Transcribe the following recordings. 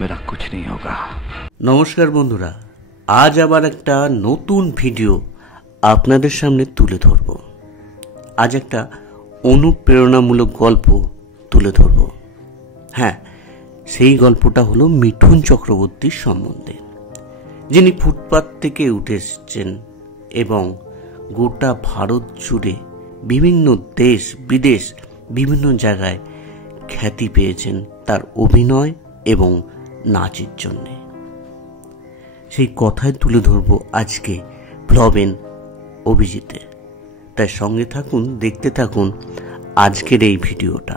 मेरा कुछ नहीं होगा। নমস্কার বন্ধুরা, আজ আবার একটা নতুন ভিডিও আপনাদের সামনে তুলে ধরব। আজ একটা অনুপ্রেরণামূলক গল্প তুলে ধরব। হ্যাঁ, সেই গল্পটা হলো মিঠুন চক্রবর্তীর সম্বন্ধে, যিনি ফুটপাত থেকে উঠে এসেছেন এবং গোটা ভারত জুড়ে বিভিন্ন দেশ বিদেশ বিভিন্ন জায়গায় খ্যাতি পেয়েছেন তার অভিনয় এবং নাচের জন্যে। সেই কথাই তুলে ধরব আজকে ব্লবেন অভিজিতে। তাই সঙ্গে থাকুন, দেখতে থাকুন আজকের এই ভিডিওটা।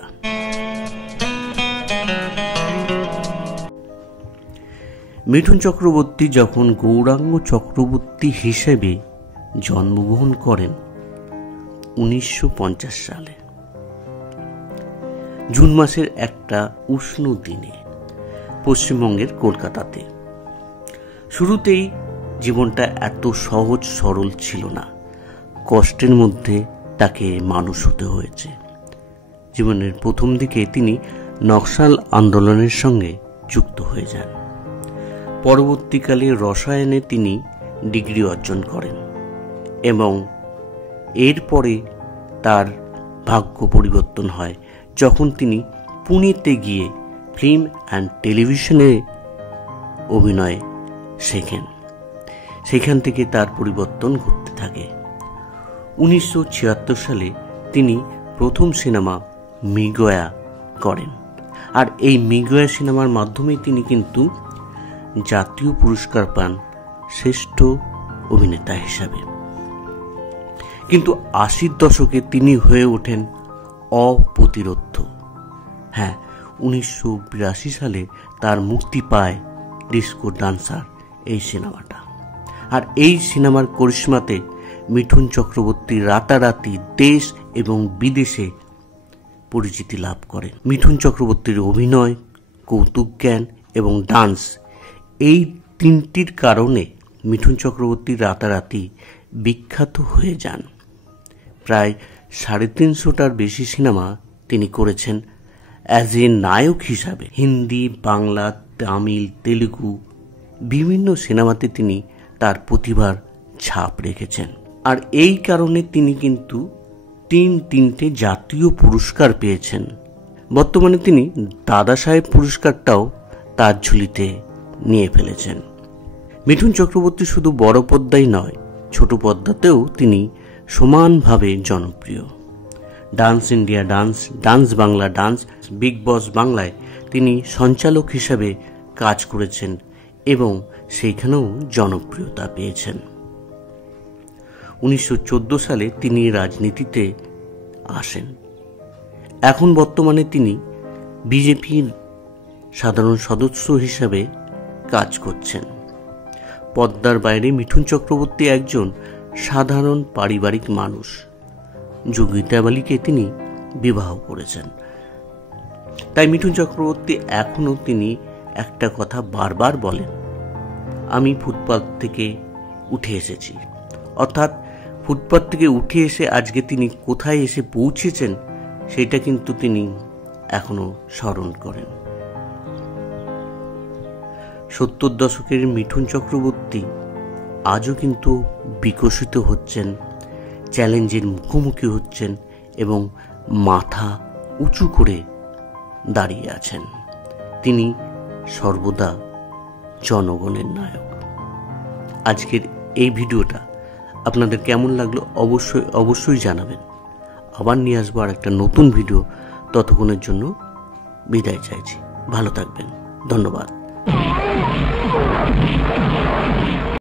মিঠুন চক্রবর্তী যখন গৌরাঙ্গ চক্রবর্তী হিসেবে জন্মগ্রহণ করেন 1950 সালে জুন মাসের একটা উষ্ণ দিনে পশ্চিমবঙ্গের কলকাতাতে। শুরুতেই জীবনটা এত সহজ সরল ছিল না, কষ্টের মধ্যে তাকে মানুষ হতে হয়েছে। জীবনের প্রথম দিকে তিনি নকশাল আন্দোলনের সঙ্গে যুক্ত হয়ে যান। পরবর্তীকালে রসায়নে তিনি ডিগ্রি অর্জন করেন এবং এরপরে তার ভাগ্য পরিবর্তন হয় যখন তিনি পুনেতে গিয়ে ফিল্ম অ্যান্ড টেলিভিশনে অভিনয় শেখেন। সেখান থেকে তার পরিবর্তন ঘটতে থাকে। 1976 সালে তিনি প্রথম সিনেমা মৃগয়া করেন, আর এই মৃগয়া সিনেমার মাধ্যমে তিনি কিন্তু জাতীয় পুরস্কার পান শ্রেষ্ঠ অভিনেতা হিসাবে। কিন্তু 80-র দশকে তিনি হয়ে ওঠেন অপ্রতিরোধ্য। হ্যাঁ, 1982 সালে তার মুক্তি পায় ডিস্কো ডান্সার এই সিনেমাটা। আর এই সিনেমার করিশ্মাতে মিঠুন চক্রবর্তী রাতারাতি দেশ এবং বিদেশে পরিচিতি লাভ করেন। মিঠুন চক্রবর্তীর অভিনয়, কৌতুক জ্ঞান এবং ডান্স, এই তিনটির কারণে মিঠুন চক্রবর্তী রাতারাতি বিখ্যাত হয়ে যান। প্রায় 350টার বেশি সিনেমা তিনি করেছেন অ্যাজ এ নায়ক হিসাবে। হিন্দি, বাংলা, তামিল, তেলুগু বিভিন্ন সিনেমাতে তিনি তার প্রতিভার ছাপ রেখেছেন। আর এই কারণে তিনি কিন্তু তিনটে জাতীয় পুরস্কার পেয়েছেন। বর্তমানে তিনি দাদা সাহেব পুরস্কারটাও তার ঝুলিতে নিয়ে ফেলেছেন। মিঠুন চক্রবর্তী শুধু বড় পর্দায় নয়, ছোট পর্দাতেও তিনি সমানভাবে জনপ্রিয়। Dance India dance, dance Bangla dance, big boss বাংলায় তিনি সঞ্চালক হিসাবে কাজ করেছেন এবং সেইখানেও জনপ্রিয়তা পেয়েছেন। 1914 সালে তিনি রাজনীতিতে আসেন। এখন বর্তমানে তিনি বিজেপির সাধারণ সদস্য হিসাবে কাজ করছেন। পর্দার বাইরে মিঠুন চক্রবর্তী একজন সাধারণ পারিবারিক মানুষ। যোগিতা বালিকে তিনি বিবাহ করেছেন। তাই মিঠুন চক্রবর্তী এখনো তিনি একটা কথা বারবার বলেন, আমি ফুটপাত থেকে উঠে এসেছি। অর্থাৎ ফুটপাত থেকে উঠে এসে আজকে তিনি কোথায় এসে পৌঁছেছেন সেটা কিন্তু তিনি এখনো স্মরণ করেন। 70 দশকের মিঠুন চক্রবর্তী আজও কিন্তু বিকশিত হচ্ছেন, চ্যালেঞ্জের মুখোমুখি হচ্ছেন এবং মাথা উঁচু করে দাঁড়িয়ে আছেন। তিনি সর্বদা জনগণের নায়ক। আজকের এই ভিডিওটা আপনাদের কেমন লাগলো অবশ্যই জানাবেন। আবার নিয়ে আসবো আর একটা নতুন ভিডিও। ততক্ষণের জন্য বিদায় চাইছি। ভালো থাকবেন। ধন্যবাদ।